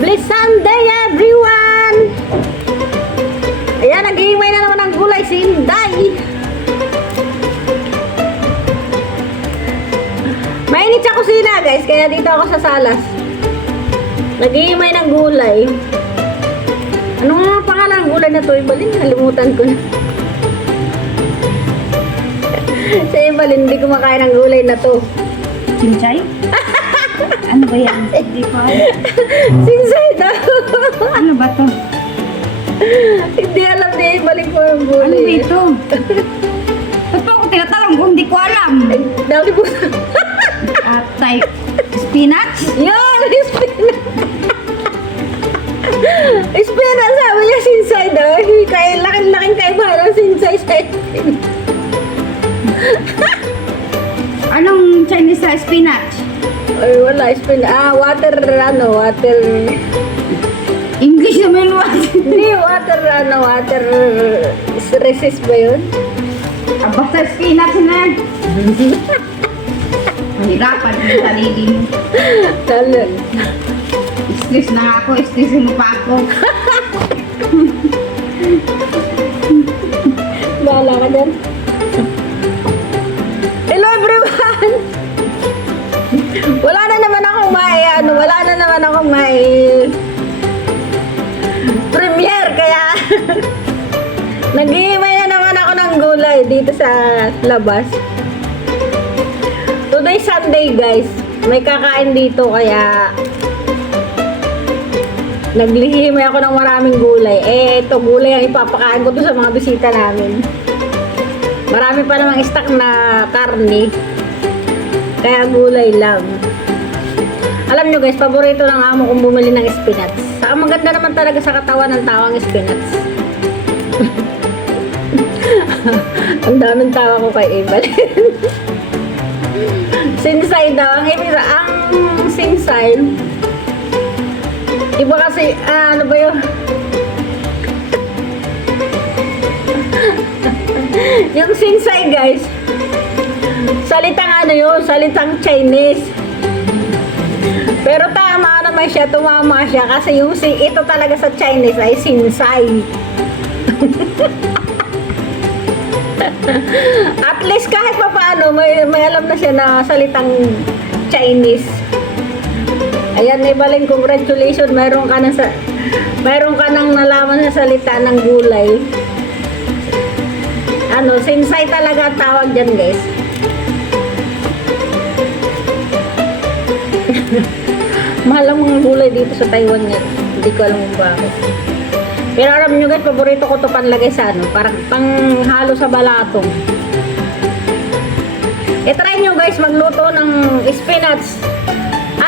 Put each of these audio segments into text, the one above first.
Bless Sunday, everyone! Ayan, nag-iimay na naman ng gulay si Inday. Mainit sa kusina, guys, kaya dito ako sa salas. Nag-iimay ng gulay. Ano nga pangalan ng gulay na to? Ibalin, nalimutan ko na. Sa Ibalin, hindi kumakain ng gulay na to. Chinchay? Ano ba yan? Hindi ko alam. Sinsay daw. Ano ba to? Hindi alam niya, ibalik mo yung gulay. Ano ba ito? Ba't mo ako tinatanong kung hindi ko alam? Dawdi po. Type spinach? Yan! Spinach! Spinach! Sabi niya sinsay daw. Kaya laking kaibahan ng sinsay sa Anong Chinese na spinach? ay, wala. Spinach. Water. English naman what? Hindi, water resist ba yun? Basta spinach na. Mahirapan yung sarili mo. Talo. Stress na nga ako, stressin mo pa ako. Bahala ka dyan. Hello everyone! Wala na naman akong premiere, kaya nag-iimay na naman ako ng gulay dito sa labas. Today Sunday, guys. May kakain dito, kaya naglihimay ako ng maraming gulay. Ito gulay ang ipapakain ko to sa mga bisita namin. Marami pa namang stock na karne. Kaya gulay lang. Alam nyo guys, paborito ng amo kong bumili ng spinach. Saka maganda naman talaga sa katawan ng tawang spinach. Ang daming tawa ko kay Evelyn. Sinsay daw. Ang sinsay. Iba kasi, ano ba yun? Yung sinsay guys, salitang Chinese. Pero tama naman siya, tumama siya kasi ito talaga sa Chinese ay sinsay. At least kahit pa paano may alam na siya na salitang Chinese. Ayan, Ibalin, congratulations, mayroon ka nang nalaman sa salita ng gulay. Sinsay talaga ang tawag dyan, guys. Mahal ang mga gulay dito sa Taiwan ngayon. Hindi ko alam kung bakit. Pero alam nyo guys, paborito ko to panlagay sa parang panghalo sa balatong. Try nyo guys magluto ng spinach.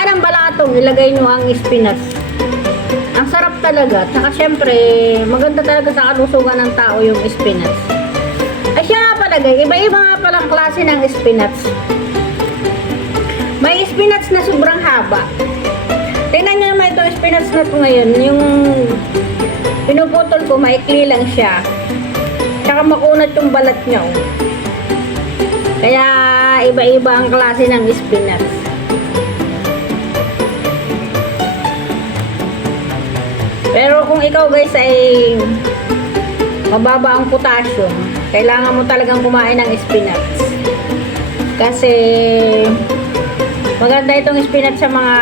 Ng balatong, ilagay nyo ang spinach. Ang sarap talaga. Saka syempre, maganda talaga sa kalusugan ng tao yung spinach. Ay siya nga pala guys, iba-iba nga palang klase ng spinach. May spinach na sobrang haba. Tingnan nyo naman itong spinach na ito ngayon. Yung pinuputol ko, maikli lang siya. Tsaka makunat yung balat nyo. Kaya iba-iba ang klase ng spinach. Pero kung ikaw guys ay mababa ang potassium, kailangan mo talagang kumain ng spinach. Kasi maganda itong spinach sa mga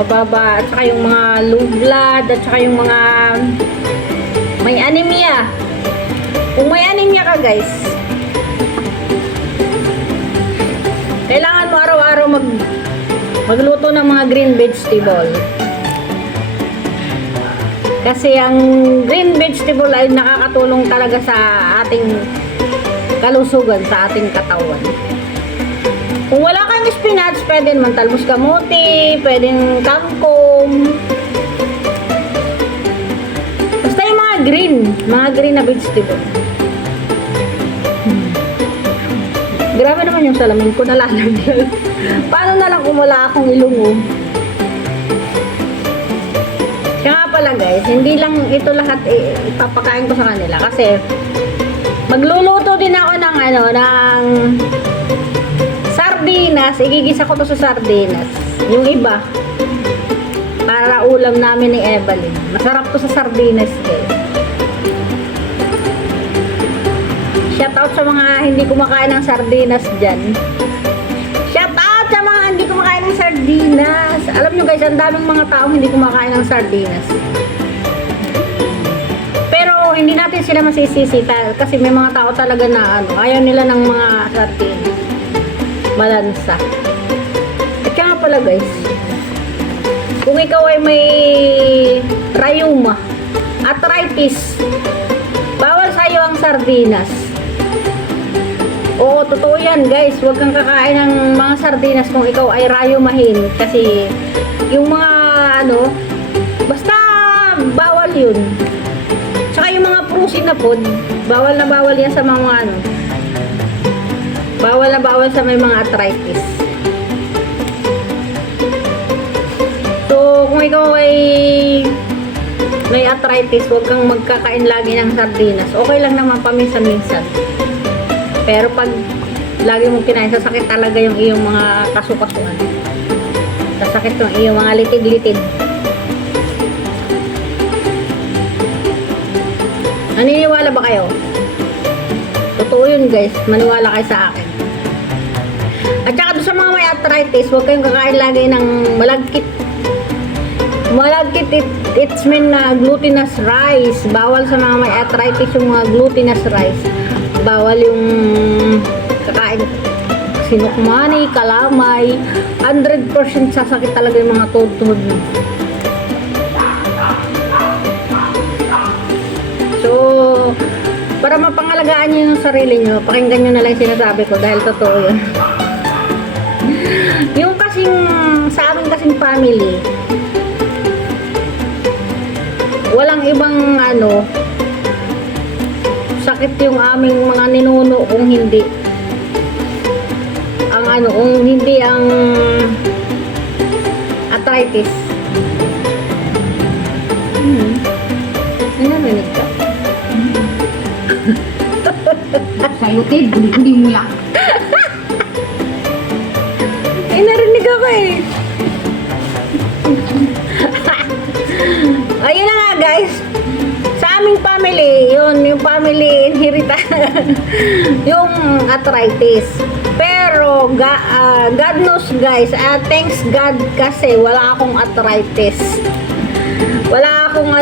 mababa, at saka yung mga low blood, at saka yung mga may anemia. Kung may anemia ka guys, kailangan mo araw-araw magluto ng mga green vegetable. Kasi ang green vegetable ay nakakatulong talaga sa ating kalusugan, sa ating katawan. Kung wala kang spinach, pwede naman talbos kamote, pwedeng kangkong. Basta yung mga green na vegetable. Grabe naman yung salamin ko, nalalaglag. Paano na lang kung wala akong ilungo? Kaya nga pala guys, hindi lang ito lahat ipapakain ko sa kanila. Kasi magluluto din ako ng sardinas. Igigisa ko to sa sardinas. Yung iba, para ulam namin ni Evelyn. Masarap to sa sardinas eh. Shout out sa mga hindi kumakain ng sardinas dyan. Shout out sa mga hindi kumakain ng sardinas. Alam nyo guys, ang daming mga taong hindi kumakain ng sardinas. Pero hindi natin sila masisisi kasi may mga tao talaga na ayaw nila ng mga sardinas. Malansa. At saka pala guys, kung ikaw ay may rayuma, arthritis, bawal sa'yo ang sardinas. Oo, totoo yan guys. Huwag kang kakain ng mga sardinas kung ikaw ay rayumahin. Kasi yung mga basta bawal yun. Tsaka yung mga prusin na food, bawal na bawal yan sa mga bawal na bawal sa may mga arthritis. So, kung ikaw ay may arthritis, huwag kang magkakain lagi ng sardinas. Okay lang naman paminsan-minsan. Pero pag lagi mong kinain, sasakit talaga yung iyong mga kasukasuan. Sasakit yung iyong mga litid-litid. Naniniwala ba kayo? Totoo yun guys. Maniwala kayo sa akin. At saka doon sa mga may arthritis, huwag kayong kakain lagi ng malagkit. Malagkit, it's mean na glutinous rice. Bawal sa mga may arthritis yung mga glutinous rice. Bawal yung kakain sinukmani, kalamay. 100% sasakit talaga yung mga tuhod-tuhod mo. So, para mapangalagaan nyo yung sarili nyo, pakinggan nyo na lang yung sinasabi ko dahil totoo yun. Yung kasing, sa amin kasing family, walang ibang sakit yung aming mga ninuno kung hindi ang arthritis. Narinig ka? Salutid, hindi mo lang. Narinig ako eh. Ayun na nga guys. Sa aming family, yung family inheritance, yung arthritis. Pero, God knows guys, thanks God kasi wala akong arthritis. Wala akong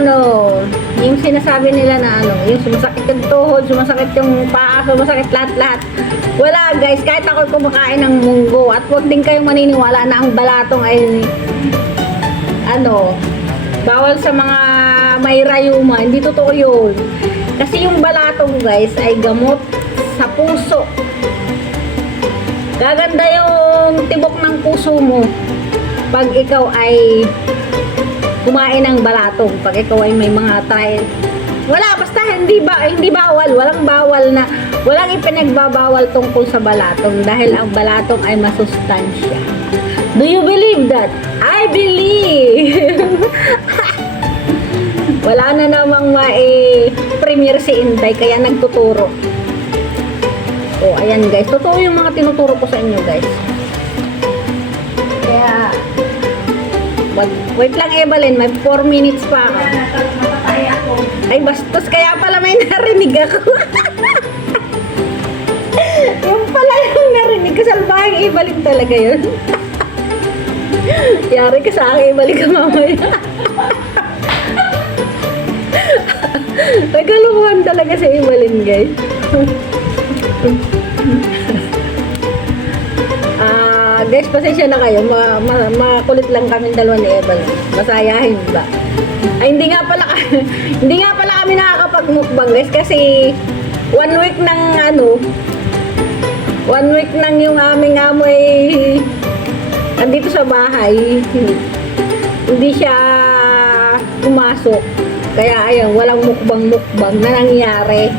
yung sinasabi nila na yung sumasakit yung tuhod, sumasakit yung paa, sumasakit lahat-lahat. Wala guys, kahit ako kumakain ng munggo. At huwag din kayong maniniwala na ang balatong ay bawal sa mga may rayuma. Hindi totoo yun. Kasi yung balatong guys ay gamot sa puso. Gaganda yung tibok ng puso mo pag ikaw ay kumain ng balatong. Pag ikaw ay may mga wala, basta hindi bawal. Walang bawal na, walang ipinagbabawal tungkol sa balatong dahil ang balatong ay masustansya. Do you believe that? I believe! Wala na namang premier si Inday, kaya nagtuturo. O, ayan guys. Totoo yung mga tinuturo ko sa inyo guys. Kaya, wait lang Evelyn, may 4 minutes pa ako. Napatay ako. Ay, bastos, kaya pala may narinig ako. Yung pala yung narinig ko, salbahang Evelyn talaga yun. Yari ka sa akin, balik ka mamaya. Nagkalukuhan talaga sa Evelyn, guys. Guys, pasensya na kayo. Makulit lang kami dalawa ni Evelyn. Masayahin ba? Ay, hindi nga pala kami nakakapag-mukbang, guys, kasi 1 week nang yung aming amo ay andito sa bahay. Hindi siya pumasok. Kaya ayan, walang mukbang na nangyari.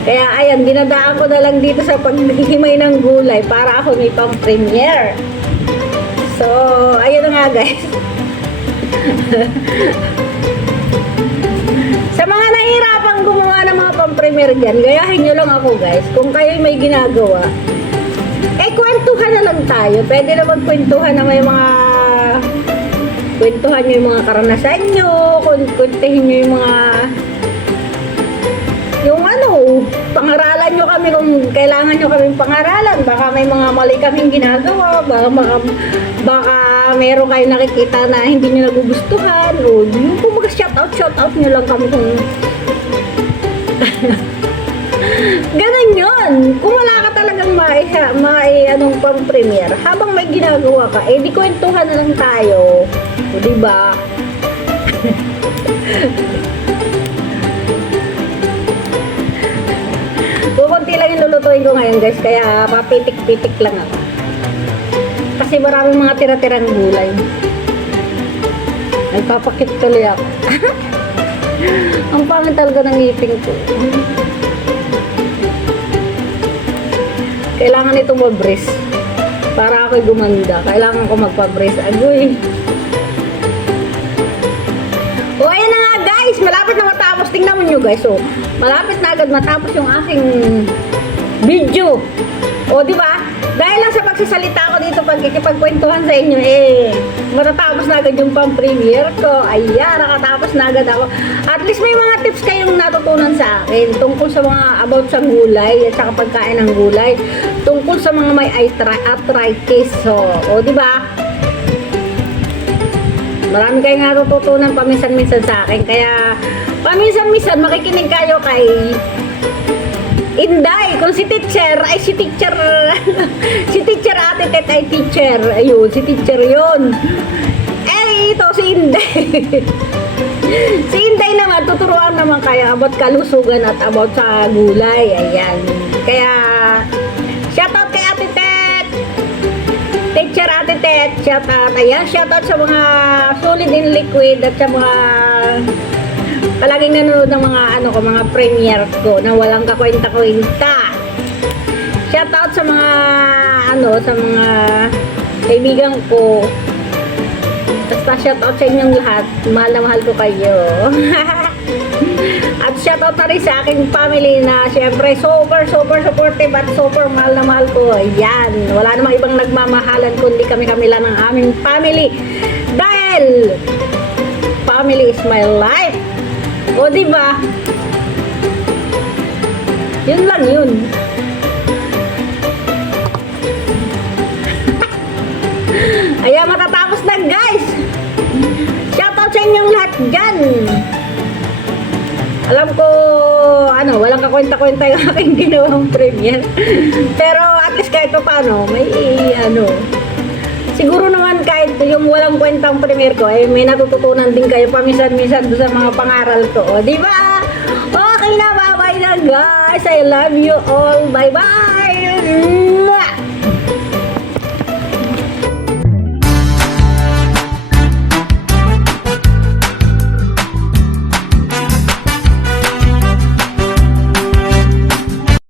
Kaya ayan, dinadaan ko na lang dito sa paghihimay ng gulay para ako may pang-premiere. So, ayun na nga guys. Sa mga nahihirapang gumawa ng mga pang-premiere dyan, gayahin nyo lang ako guys. Kung kayo may ginagawa, kwentuhan na lang tayo. Pwede na magkwentuhan na may mga kwentuhan nyo yung mga karanasan nyo, kuntihin nyo yung mga pangaralan nyo kami kung kailangan nyo kaming pangaralan. Baka may mga mali kaming ginagawa, baka meron kayo nakikita na hindi nyo nagugustuhan, o yung kumaga shout out nyo lang kami kung ganun yun. Kung wala ka talagang anong pang-premiere, habang may ginagawa ka, di kwentuhan na lang tayo. O, diba? Kukunti lang yung lulutuin ko ngayon, guys, kaya papitik-pitik lang ako. Kasi maraming mga tira-tirang gulay. Nagpapakit tuloy ako. Ang pangit talaga ng ngipin ko. Kailangan ito mag-brace. Para ako'y gumanda. Kailangan ko magpa-brace. Agoy. O, ayan na nga, guys. Malapit na matapos. Tingnan mo nyo, guys. O, malapit na agad matapos yung aking video. O, di ba? Dahil lang sa pagsasalita ko dito, pagkikipagkwentuhan sa inyo, matatapos na agad yung pang-premiere ko. Ayan, nakatapos na agad ako. At least may mga tips kayong natutunan sa akin tungkol sa mga about sa gulay at saka pagkain ng gulay. Tungkol sa mga may arthritis. So, o, di ba? Marami kayong natututunan paminsan-minsan sa akin. Kaya, paminsan-minsan makikinig kayo kay Inday. Kung si teacher si teacher Ate Tet ay teacher. Ayun, si teacher yun. Ito si Inday. Si Inday naman, tuturuan naman kayo about kalusugan at about sa gulay. Ayan. Kaya, shoutout kay Ate Tet. Teacher Ate Tet, shoutout. Ayan, shoutout sa mga solid in liquid at sa mga palaging nanonood ng mga mga premiere ko na walang kakwenta-kwenta. Shoutout sa mga sa mga kaibigan ko. Basta shoutout sa inyong lahat. Mahal na mahal ko kayo. At shoutout na rin sa aking family na syempre super supportive at super mahal na mahal ko. Ayan. Wala namang ibang nagmamahalan kundi kami lang ng aming family. Dahil family is my life. O, diba? Yun lang yun. Ayan, matatapos na, guys. Shoutout sa inyong lahat dyan. Alam ko, walang kakwenta-kwenta yung aking ginawang premiere. Pero at least kahit pa paano, may siguro naman kahit yung walang kwentang premiere ko, may natututunan din kayo paminsan-minsan doon sa mga pangaral ko. O, di ba? Okay na, bye-bye na, guys. I love you all. Bye-bye.